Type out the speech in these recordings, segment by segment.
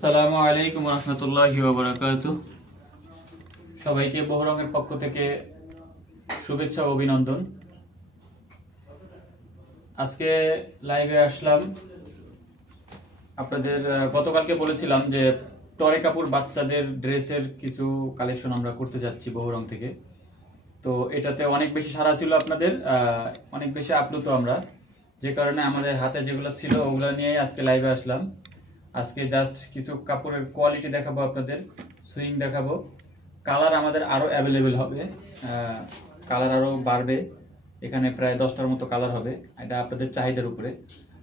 আসসালামু আলাইকুম রহমতুল্লাহি ওয়া বারাকাতুহু। সবাইকে বহু রঙের পক্ষ থেকে শুভেচ্ছা ও অভিনন্দন। আজকে লাইভে আসলাম। আপনাদের গতকালকে বলেছিলাম যে টরে কাপড় বাচ্চাদের ড্রেসের কিছু কালেকশন আমরা করতে যাচ্ছি বহু রং থেকে। তো এটাতে অনেক বেশি সাড়া ছিল আপনাদের, অনেক বেশি আপ্লুত আমরা, যে কারণে আমাদের হাতে যেগুলো ছিল ওগুলো নিয়ে আজকে লাইভে আসলাম। আজকে জাস্ট কিছু কাপড়ের কোয়ালিটি দেখাবো, আপনাদের সুইং দেখাবো। কালার আমাদের আরো অ্যাভেলেবেল হবে, কালার আরো বাড়বে। এখানে প্রায় 10টার মতো কালার হবে, এটা আপনাদের চাহিদার উপরে।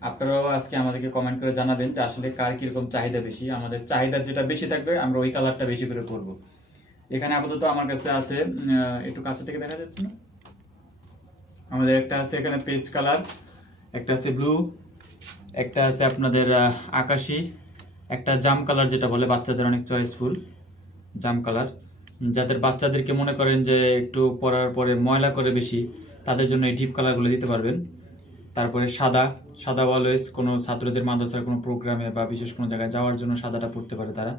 আপনারাও আজকে আমাদেরকে কমেন্ট করে জানাবেন যে আসলে কার কিরকম চাহিদা বেশি। আমাদের চাহিদা যেটা বেশি থাকবে আমরা ওই কালারটা বেশি করে করব। এখানে আপাতত আমার কাছে আছে, একটু কাছে থেকে দেখা যাচ্ছে না, আমাদের একটা আছে এখানে পেস্ট কালার, একটা আছে ব্লু, একটা আছে আপনাদের আকাশি, একটা জাম কালার যেটা বলে বাচ্চাদের অনেক চয়েসফুল জাম কালার। যাদের বাচ্চাদেরকে মনে করেন যে একটু পরার পরে ময়লা করে বেশি, তাদের জন্য এই ডিপ কালারগুলো দিতে পারবেন। তারপরে সাদা, সাদা অলওয়েজ কোনো ছাত্রদের মাদ্রাসার কোনো প্রোগ্রামে বা বিশেষ কোনো জায়গায় যাওয়ার জন্য সাদাটা পরতে পারে তারা।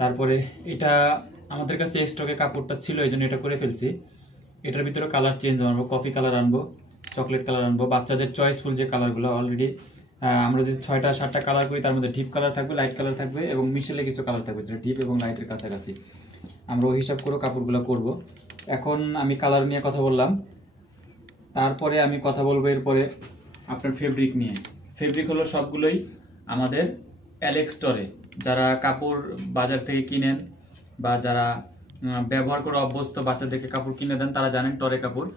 তারপরে এটা আমাদের কাছে স্টকে কাপড়টা ছিল, এই জন্য এটা করে ফেলছি। এটার ভিতরে কালার চেঞ্জ আনবো, কফি কালার আনবো, চকলেট কালার আনবো, বাচ্চাদের চয়েসফুল যে কালারগুলো অলরেডি আমরা যদি 6টা-7টা কালার করি, তার মধ্যে ডিপ কালার থাকবে, লাইট কালার থাকবে এবং মিশেলে কিছু কালার থাকবে যেটা ডিপ এবং লাইটের কাছাকাছি। আমরা ওই হিসাব করে কাপড়গুলো করব। এখন আমি কালার নিয়ে কথা বললাম, তারপরে আমি কথা বলবো এরপরে আপনার ফেব্রিক নিয়ে। ফেব্রিক হলো সবগুলোই আমাদের অ্যালেক্স স্টোরে। যারা কাপড় বাজার থেকে কিনেন বা যারা ব্যবহার করে অভ্যস্ত, বাচ্চাদেরকে কাপড় কিনে দেন, তারা জানেন টরে কাপড়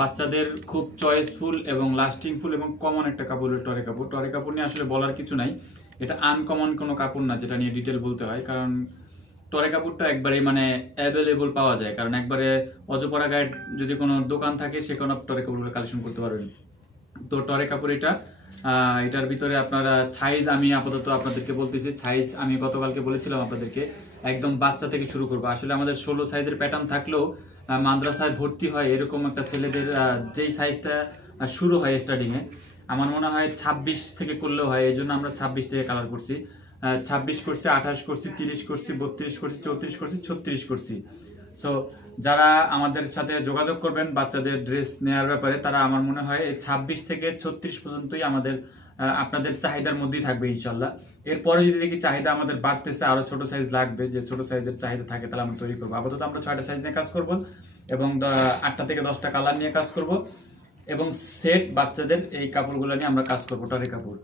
বাচ্চাদের খুব চয়েসফুল এবং লাস্টিংফুল এবং কমন একটা কাপড় টরে কাপড়। টরে কাপড় নিয়ে আসলে বলার কিছু নাই, এটা আনকমন কোনো কাপড় না যেটা নিয়ে ডিটেল বলতে হয়, কারণ টরে কাপড়টা একবারে মানে অ্যাভেলেবল পাওয়া যায়। কারণ একবারে অজপরা গায়ে যদি কোনো দোকান থাকে সেখানে টরে কাপড়গুলো কালেকশন করতে পারবেন। তো টরে কাপড় এটা, এটার ভিতরে আপনারা সাইজ আমি আপাতত আপনাদেরকে বলতেছি। সাইজ আমি গতকালকে বলেছিলাম আপনাদেরকে একদম বাচ্চা থেকে শুরু করবো। আসলে আমাদের 16 সাইজের প্যাটার্ন থাকলেও মাদ্রাসায় ভর্তি হয় এরকম একটা ছেলেদের যেই সাইজটা শুরু হয় স্টার্টিং এ, আমার মনে হয় 26 থেকে করলেও হয়। এই জন্য আমরা 26 থেকে কালার করছি, 26 করছি, 28 করছি, 30 করছি, 32 করছি, 34 করছি, 36 করছি। সো যারা আমাদের সাথে যোগাযোগ করবেন বাচ্চাদের ড্রেস নেওয়ার ব্যাপারে, তারা আমার মনে হয় 26 থেকে 36 পর্যন্তই আমাদের আপনাদের চাহিদার মধ্যেই থাকবে ইনশাল্লাহ। এরপরে যদি দেখি চাহিদা আমাদের বাড়তেছে, আরো ছোট সাইজ লাগবে, যে ছোট সাইজের চাহিদা থাকে তাহলে আমরা তৈরি করবো। আপাতত আমরা 6টা সাইজ নিয়ে কাজ করব এবং 8টা থেকে 10টা কালার নিয়ে কাজ করব এবং সেট বাচ্চাদের এই কাপড়গুলো নিয়ে আমরা কাজ করবো, টরে কাপড়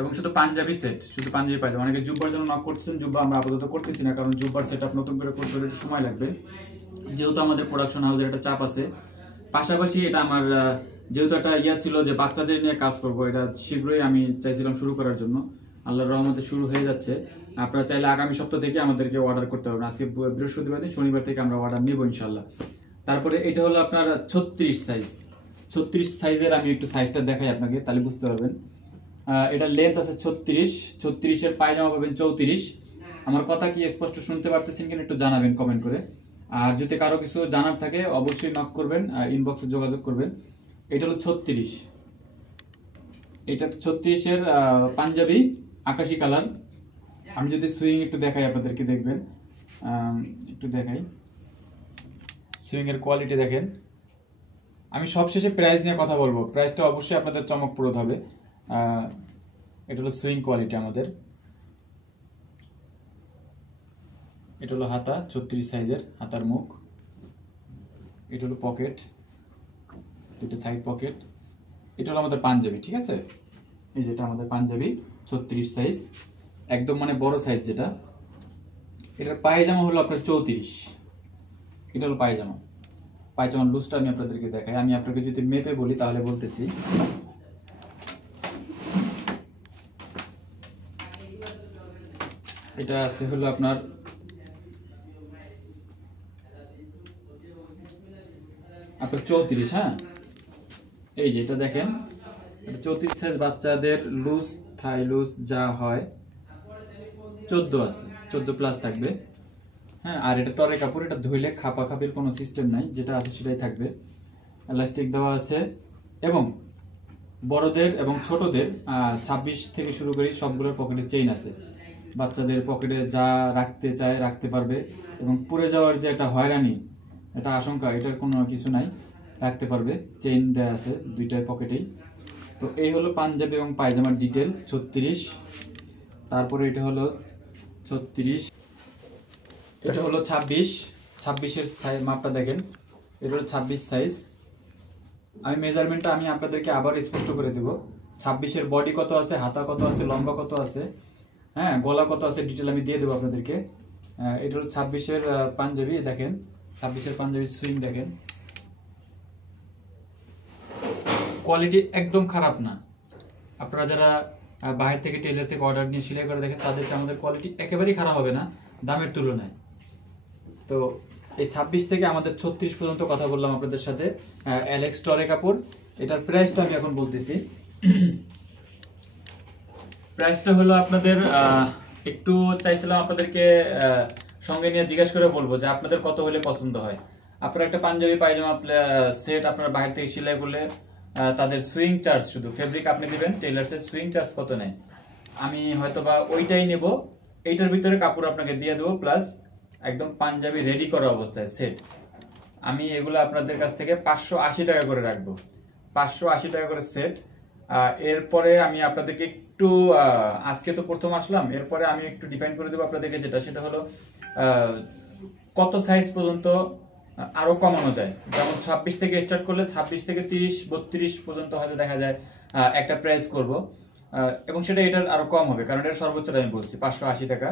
এবং শুধু পাঞ্জাবি সেট, শুধু পাঞ্জাবি পায়জামা। অনেকে জুব্বার জন্য নক করছেন, জুব্বা আমরা আপাতত করতেছি না, কারণ জুব্বার সেট আপ নতুন করে করতে হলে একটু সময় লাগবে, যেহেতু আমাদের প্রোডাকশন হাউসের একটা চাপ আছে। পাশাপাশি এটা আমার যেহেতু একটা ইয়া ছিল যে বাচ্চাদের নিয়ে কাজ করব, এটা শীঘ্রই আমি চাইছিলাম শুরু করার জন্য। আল্লাহর রহমতে শুরু হয়ে যাচ্ছে। আপনারা চাইলে আগামী সপ্তাহ থেকে আমাদেরকে অর্ডার করতে পারবেন। আজকে বৃহস্পতিবার দিন, শনিবার থেকে আমরা অর্ডার নেব ইনশাল্লাহ। তারপরে এটা হলো আপনার 36 সাইজ। 36 সাইজের আমি একটু সাইজটা দেখাই আপনাকে, তাহলে বুঝতে পারবেন। এটা লেন্থ আছে 36, 36-এর পায়জামা পাবেন 34। আমার কথা কি স্পষ্ট শুনতে পারতেছেন কিনা একটু জানাবেন কমেন্ট করে। আর যদি কারো কিছু জানার থাকে অবশ্যই নক করবেন, ইনবক্সে যোগাযোগ করবেন। এটা হলো 36, এটা 36-এর পাঞ্জাবি আকাশি কালার। আমি যদি সুইং একটু দেখাই আপনাদেরকে, দেখবেন একটু দেখাই, সুইং এর কোয়ালিটি দেখেন। আমি সবশেষে প্রাইস নিয়ে কথা বলবো, প্রাইসটা অবশ্যই আপনাদের চমকপ্রদ হবে। এটা হলো সুইং কোয়ালিটি আমাদের। এটা হলো হাতা, 36 সাইজের হাতার মুখ। এটা হলো পকেট, দুটো সাইড পকেট। এটা হলো আমাদের পাঞ্জাবি, ঠিক আছে। এই যেটা আমাদের পাঞ্জাবি 36 সাইজ, একদম মানে বড় সাইজ যেটা। এটার পায়জামা হলো আপনার 34। এটা হলো পায়জামা। পায়জামার লুজটা আমি আপনাদেরকে দেখাই। আমি আপনাকে যদি মেপে বলি তাহলে বলতেছি, এটা আছে হলো আপনার 34। হ্যাঁ, এই যে এটা দেখেন, 34 সাইজ বাচ্চাদের লুজ, থাই লুজ যা হয় 14 আছে, 14 প্লাস থাকবে। হ্যাঁ, আর এটা টরে কাপড়, এটা ধুইলে খাপাখাপির কোনো সিস্টেম নাই, যেটা আছে সেটাই থাকবে। ইলাস্টিক দেওয়া আছে এবং বড়দের এবং ছোটদের 26 থেকে শুরু করি সবগুলোর পকেটে চেইন আছে। বাচ্চাদের পকেটে যা রাখতে চায় রাখতে পারবে, এবং পুড়ে যাওয়ার যে একটা হয়রানি, একটা আশঙ্কা, এটার কোনো কিছু নাই, রাখতে পারবে। চেইন দেওয়া আছে দুইটাই পকেটেই। তো এই হলো পাঞ্জাবি এবং পায়জামার ডিটেল 36। তারপরে এটা হলো 36, এটা হলো 26-এর সাইজ মাপটা দেখেন, এটা হলো 26 সাইজ। আমি মেজারমেন্টটা আমি আপনাদেরকে আবার স্পষ্ট করে দেব। 26-এর বডি কত আছে, হাতা কত আছে, লম্বা কত আছে, হ্যাঁ গলা কত আছে, ডিটেল আমি দিয়ে দেবো আপনাদেরকে। এটা হলো 26-এর পাঞ্জাবি, দেখেন 26-এর পাঞ্জাবি সুইং দেখেন, কোয়ালিটি একদম খারাপ না। আপনারা যারা বাইরে থেকে টেলার থেকে অর্ডার নিয়ে সেলাই করে দেখেন, তাদের চেয়ে আমাদের কোয়ালিটি একেবারেই খারাপ হবে না দামের তুলনায়। তো এই 26 থেকে আমাদের 36 পর্যন্ত কথা বললাম আপনাদের সাথে। অ্যালেক্স টরে কাপড়, এটার প্রাইসটা আমি এখন বলতেছি। প্রাইসটা হলো আপনাদের একটু চাইছিলাম আপনাদেরকে সঙ্গে নিয়ে জিজ্ঞাসা করে বলবো যে আপনাদের কত হলে পছন্দ হয়। আপনারা একটা পাঞ্জাবি পায়জামা সেট আপনারা বাইরে থেকে সেলাই করলে তাদের সুইং চার্জ, শুধু ফেব্রিক আপনি দিবেন, টেলার্সের সুইং চার্জ কত নেয়, আমি হয়তোবা ওইটাই নেব। এইটার ভিতরে কাপড় আপনাকে দিয়ে দেবো, প্লাস একদম পাঞ্জাবি রেডি করা অবস্থায় সেট। আমি এগুলো আপনাদের কাছ থেকে 580 টাকা করে রাখবো, 580 টাকা করে সেট। এরপরে আমি আপনাদেরকে একটু আজকে তো প্রথম আসলাম, এরপরে আমি একটু ডিফাইন করে দেবো আপনাদেরকে, সেটা হলো কত সাইজ পর্যন্ত আরো কমানো যায়। যেমন 26 থেকে স্টার্ট করলে 26 থেকে 30-32 পর্যন্ত হয়তো দেখা যায় একটা প্রাইস করব, এবং সেটা এটার আরো কম হবে, কারণ এটা সর্বোচ্চটা আমি বলছি 580 টাকা।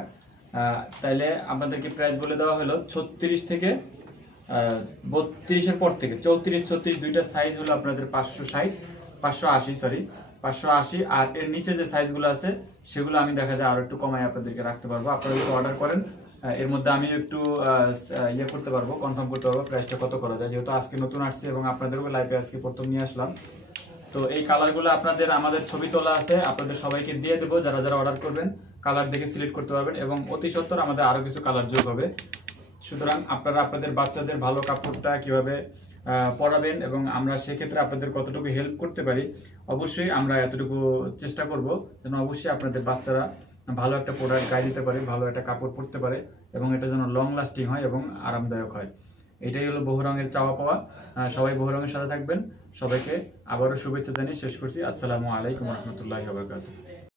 তাইলে আপনাদেরকে প্রাইস বলে দেওয়া হলো 36 থেকে 32-এর পর থেকে 34-36 দুইটা সাইজ হলো আপনাদের 580, আর এর নিচে যে সাইজগুলো আছে সেগুলো আমি দেখা যায় আরো একটু কমাই আপনাদেরকে রাখতে পারবো। আপনারা যদি অর্ডার করেন এর মধ্যে আমি একটু ইয়ে করতে পারবো, কনফার্ম করতে পারবো প্রাইসটা কত করা যায়, যেহেতু আজকে নতুন আসছে এবং আপনাদেরও লাইভে আজকে প্রথম নিয়ে আসলাম। তো এই কালারগুলো আপনাদের আমাদের ছবি তোলা আছে, আপনাদের সবাইকে দিয়ে দেবো, যারা যারা অর্ডার করবেন কালার দেখে সিলেক্ট করতে পারবেন, এবং অতি সত্বর আমাদের আরো কিছু কালার যোগ হবে। সুতরাং আপনারা আপনাদের বাচ্চাদের ভালো কাপড়টা কিভাবে পরাবেন এবং আমরা সেক্ষেত্রে আপনাদের কতটুকু হেল্প করতে পারি, অবশ্যই আমরা এতটুকু চেষ্টা করব যেন অবশ্যই আপনাদের বাচ্চারা ভালো একটা প্রোডাক্ট গায়ে দিতে পারে, ভালো একটা কাপড় পরতে পারে, এবং এটা যেন লং লাস্টিং হয় এবং আরামদায়ক হয়। এটাই হলো বহু রঙের চাওয়া পাওয়া। সবাই বহু রঙের সাথে থাকবেন। সবাইকে আবারও শুভেচ্ছা জানিয়ে শেষ করছি। আসসালামু আলাইকুম রহমতুল্লাহি ওয়া বারাকাতুহু।